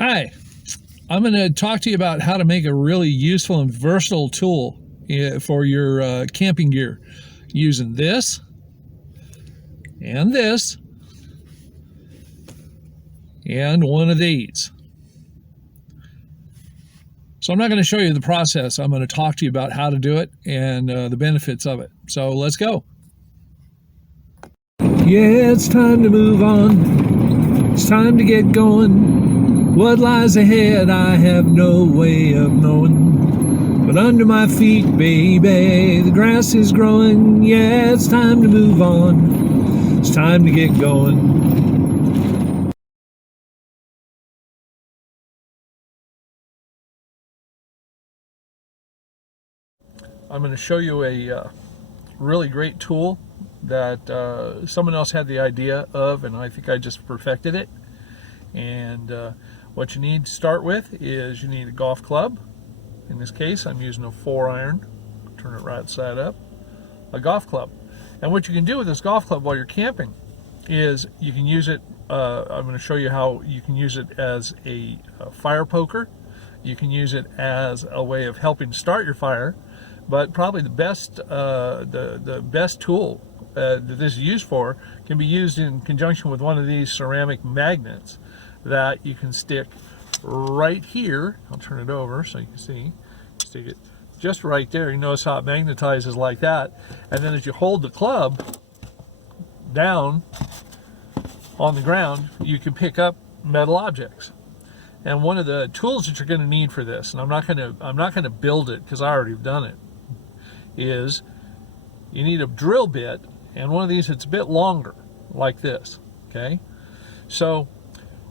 Hi, I'm going to talk to you about how to make a really useful and versatile tool for your camping gear using this and this and one of these. So I'm not going to show you the process. I'm going to talk to you about how to do it and the benefits of it. So let's go. Yeah, it's time to move on. It's time to get going. What lies ahead, I have no way of knowing. But under my feet, baby, the grass is growing. Yeah, it's time to move on. It's time to get going. I'm going to show you a really great tool that someone else had the idea of, and I think I just perfected it. And what you need to start with is you need a golf club. In this case, I'm using a 4-iron. Turn it right side up. A golf club. And what you can do with this golf club while you're camping is you can use it, I'm going to show you how you can use it as a fire poker. You can use it as a way of helping start your fire. But probably the best tool that this is used for can be used in conjunction with one of these ceramic magnets that you can stick right here. I'll turn it over so you can see. Stick it just right there. You notice how it magnetizes like that. And then as you hold the club down on the ground, you can pick up metal objects. And one of the tools that you're going to need for this, and I'm not going to build it because I already have done it, is you need a drill bit, and one of these that's a bit longer, like this. Okay, so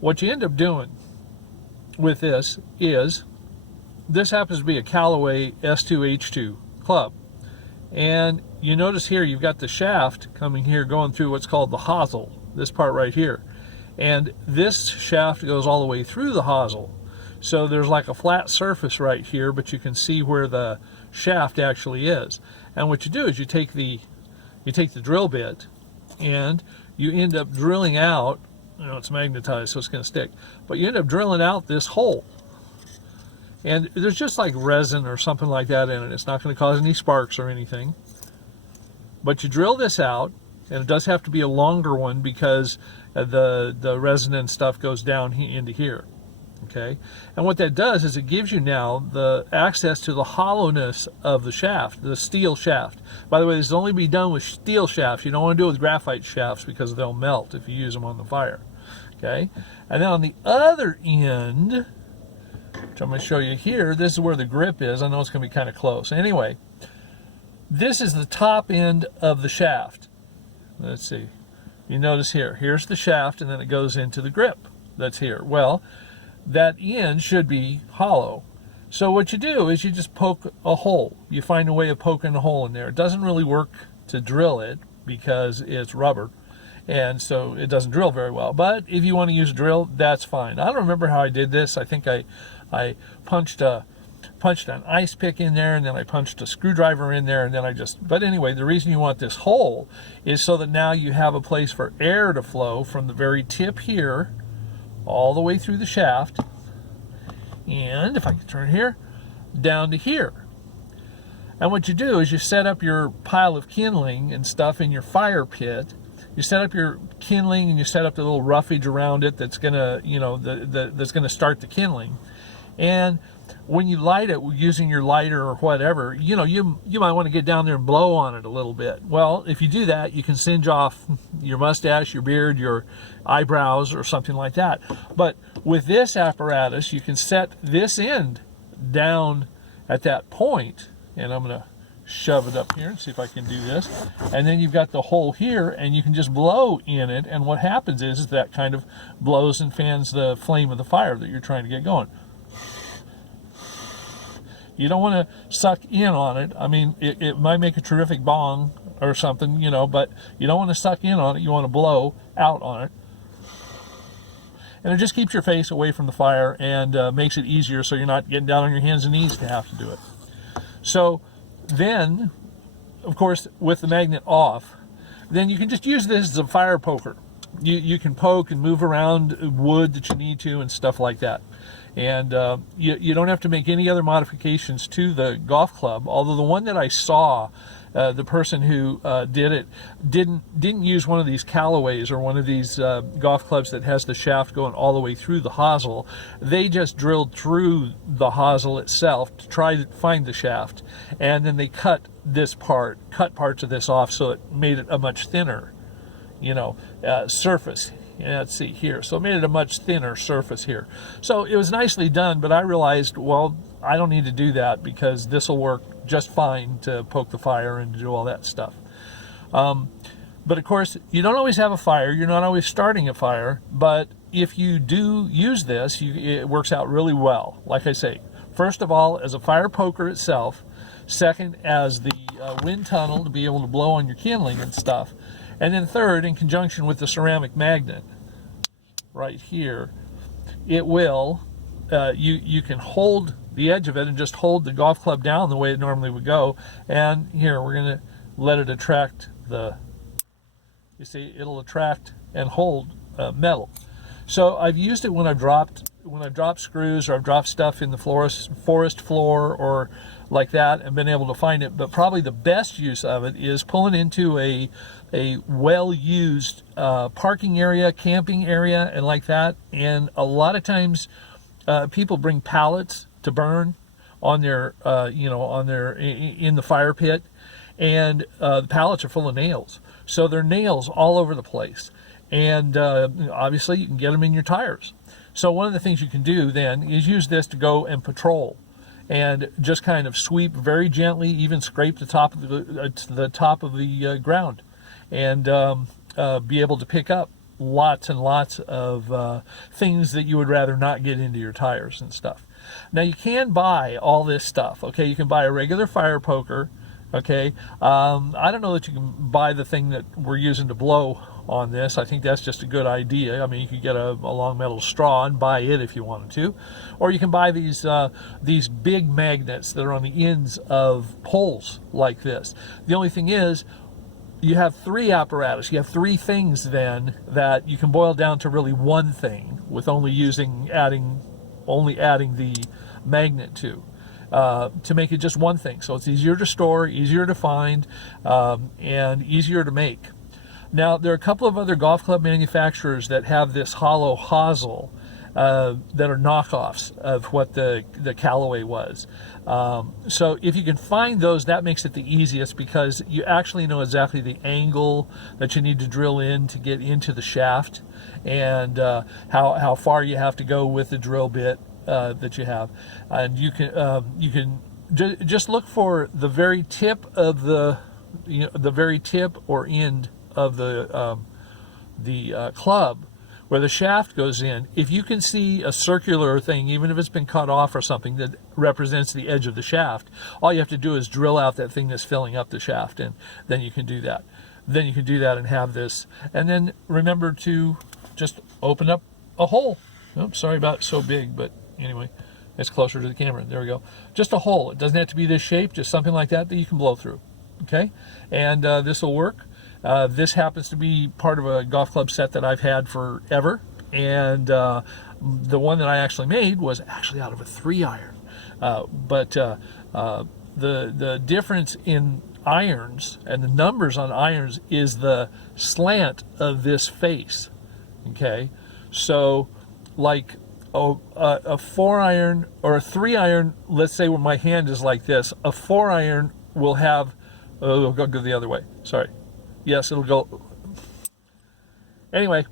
what you end up doing with this is, this happens to be a Callaway S2H2 club, and you notice here you've got the shaft coming here going through what's called the hosel, this part right here, and this shaft goes all the way through the hosel. So there's like a flat surface right here, but you can see where the shaft actually is. And what you do is you take the drill bit and you end up drilling out, you know, it's magnetized so it's going to stick, but you end up drilling out this hole. And there's just like resin or something like that in it. It's not going to cause any sparks or anything. But you drill this out, and it does have to be a longer one because the resin and stuff goes down into here. Okay, and what that does is it gives you now the access to the hollowness of the shaft, the steel shaft. By the way, this will only be done with steel shafts. You don't want to do it with graphite shafts because they'll melt if you use them on the fire. Okay, and then on the other end, which I'm going to show you here, this is where the grip is. I know it's going to be kind of close. Anyway, this is the top end of the shaft. Let's see. You notice here's the shaft, and then it goes into the grip that's here. Well, that end should be hollow. So what you do is you just poke a hole. You find a way of poking a hole in there. It doesn't really work to drill it because it's rubber, and so it doesn't drill very well. But if you want to use a drill, that's fine. I don't remember how I did this. I think I punched an ice pick in there, and then I punched a screwdriver in there, and then but anyway, the reason you want this hole is so that now you have a place for air to flow from the very tip here all the way through the shaft, and if I can turn here, down to here. And what you do is you set up your pile of kindling and stuff in your fire pit. You set up your kindling and you set up the little roughage around it that's gonna, you know, that's gonna start the kindling. And when you light it using your lighter or whatever, you know, you might want to get down there and blow on it a little bit. Well, if you do that, you can singe off your mustache, your beard, your eyebrows, or something like that. But with this apparatus, you can set this end down at that point, and I'm going to shove it up here and see if I can do this. And then you've got the hole here, and you can just blow in it, and what happens is that kind of blows and fans the flame of the fire that you're trying to get going. You don't want to suck in on it. I mean, it might make a terrific bong or something, you know, but you don't want to suck in on it. You want to blow out on it. And it just keeps your face away from the fire and makes it easier so you're not getting down on your hands and knees to have to do it. So then, of course, with the magnet off, then you can just use this as a fire poker. you can poke and move around wood that you need to and stuff like that. And you don't have to make any other modifications to the golf club, although the one that I saw, the person who did it didn't use one of these Callaways or one of these golf clubs that has the shaft going all the way through the hosel. They just drilled through the hosel itself to try to find the shaft, and then they cut parts of this off, so it made it a much thinner, surface. Let's see here. So it made it a much thinner surface here. So it was nicely done, but I realized, well, I don't need to do that because this will work just fine to poke the fire and do all that stuff. But of course, you don't always have a fire. You're not always starting a fire. But if you do use this, it works out really well. Like I say, first of all, as a fire poker itself. Second, as the wind tunnel to be able to blow on your kindling and stuff. And then third, in conjunction with the ceramic magnet right here, it will, you can hold the edge of it and just hold the golf club down the way it normally would go. And here, we're going to let it attract you see, it'll attract and hold metal. So I've used it when I've dropped screws, or I've dropped stuff in the forest floor or like that, and been able to find it. But probably the best use of it is pulling into a well-used parking area, camping area, and like that. And a lot of times people bring pallets to burn on their in the fire pit, and the pallets are full of nails, so there are nails all over the place. And obviously you can get them in your tires. So one of the things you can do then is use this to go and patrol, and just kind of sweep very gently, even scrape the top of the ground, and be able to pick up lots and lots of things that you would rather not get into your tires and stuff. Now you can buy all this stuff. Okay, you can buy a regular fire poker. Okay, I don't know that you can buy the thing that we're using to blow on this. I think that's just a good idea. I mean, you could get a long metal straw and buy it if you wanted to, or you can buy these big magnets that are on the ends of poles like this. The only thing is, you have three apparatus. You have three things then that you can boil down to really one thing with only adding the magnet to make it just one thing. So it's easier to store, easier to find, and easier to make. Now, there are a couple of other golf club manufacturers that have this hollow hosel that are knockoffs of what the Callaway was. So if you can find those, that makes it the easiest, because you actually know exactly the angle that you need to drill in to get into the shaft, and how far you have to go with the drill bit that you have. And you can just look for the very tip of the very tip or end of the club where the shaft goes in. If you can see a circular thing, even if it's been cut off or something, that represents the edge of the shaft, all you have to do is drill out that thing that's filling up the shaft, and then you can do that. Then you can do that and have this. And then remember to just open up a hole. Oops, sorry about it, so big, but anyway, it's closer to the camera. There we go. Just a hole. It doesn't have to be this shape, just something like that you can blow through. Okay? And this will work. This happens to be part of a golf club set that I've had forever, and the one that I actually made was actually out of a 3-iron. But the difference in irons and the numbers on irons is the slant of this face. Okay, so like a 4-iron or a 3-iron, let's say where my hand is like this, a 4-iron will have, it'll go the other way, sorry. Yes, it'll go. Anyway,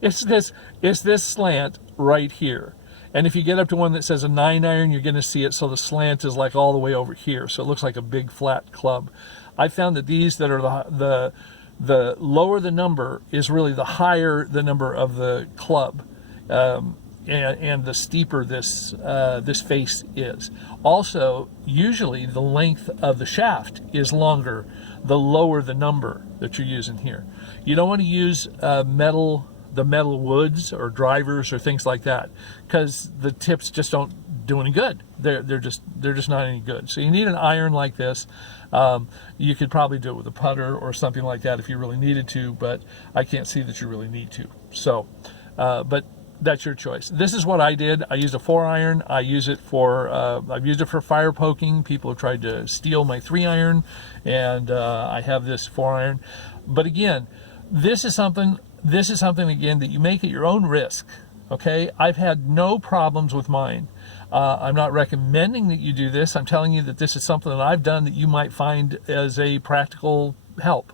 it's this slant right here. And if you get up to one that says a 9-iron, you're going to see it. So the slant is like all the way over here. So it looks like a big flat club. I found that these that are the lower the number is really the higher the number of the club, and the steeper this face is. Also, usually the length of the shaft is longer the lower the number that you're using here. You don't want to use the metal woods or drivers or things like that, because the tips just don't do any good. They're just not any good. So you need an iron like this. You could probably do it with a putter or something like that if you really needed to, but I can't see that you really need to. So, but that's your choice. This is what I did. I used a 4-iron. I use it for I've used it for fire poking. People have tried to steal my 3-iron, and I have this 4-iron. But again, this is something again that you make at your own risk. Okay, I've had no problems with mine. I'm not recommending that you do this. I'm telling you that this is something that I've done that you might find as a practical help.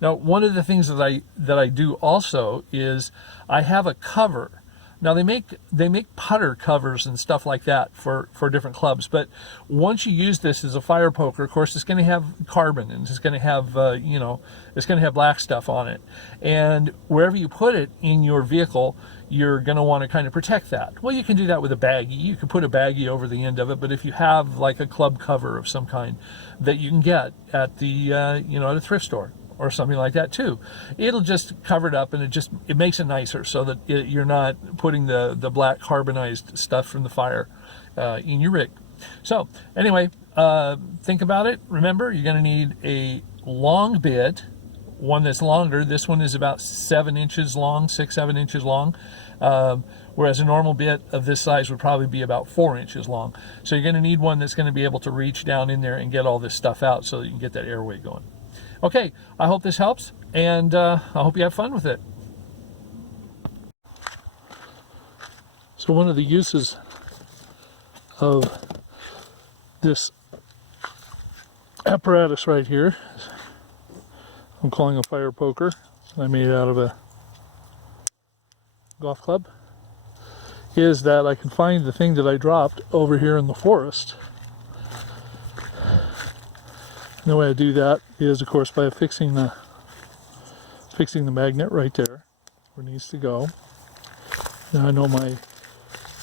Now, one of the things that I do also is I have a cover. Now they make putter covers and stuff like that for different clubs. But once you use this as a fire poker, of course, it's going to have carbon and it's going to have it's going to have black stuff on it. And wherever you put it in your vehicle, you're going to want to kind of protect that. Well, you can do that with a baggie. You can put a baggie over the end of it. But if you have like a club cover of some kind that you can get at the at a thrift store or something like that too, it'll just cover it up, and it makes it nicer so that you're not putting the black carbonized stuff from the fire in your rig. So anyway, think about it. Remember, you're going to need a long bit, one that's longer. This one is about 7 inches long, 6-7 inches long, whereas a normal bit of this size would probably be about 4 inches long. So you're going to need one that's going to be able to reach down in there and get all this stuff out so that you can get that airway going. Okay, I hope this helps, and I hope you have fun with it. So one of the uses of this apparatus right here, I'm calling a fire poker. I made it out of a golf club, is that I can find the thing that I dropped over here in the forest. And the way I do that is, of course, by fixing the magnet right there where it needs to go. Now I know my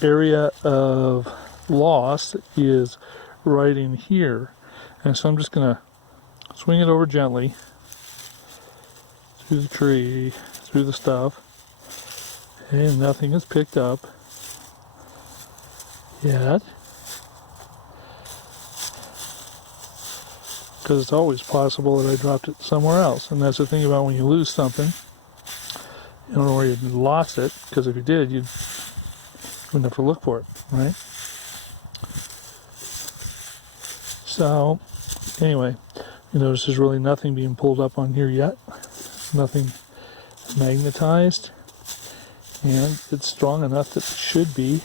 area of loss is right in here, and so I'm just going to swing it over gently through the tree, through the stuff, and nothing is picked up yet, because it's always possible that I dropped it somewhere else. And that's the thing about when you lose something, you don't know where you lost it, because if you did, you wouldn't have to look for it, right? So anyway, you notice there's really nothing being pulled up on here yet, nothing magnetized, and it's strong enough that it should be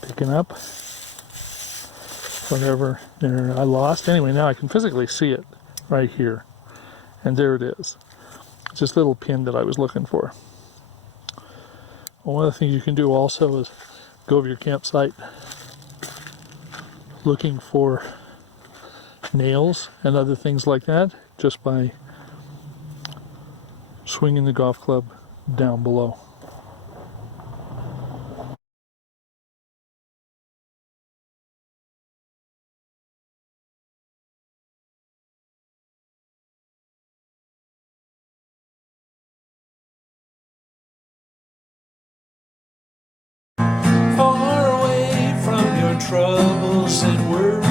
picking up whatever there I lost. Anyway, now I can physically see it right here, and there it is. It's this little pin that I was looking for. Well, one of the things you can do also is go over your campsite looking for nails and other things like that just by swinging the golf club down below. Far away from your troubles and worries.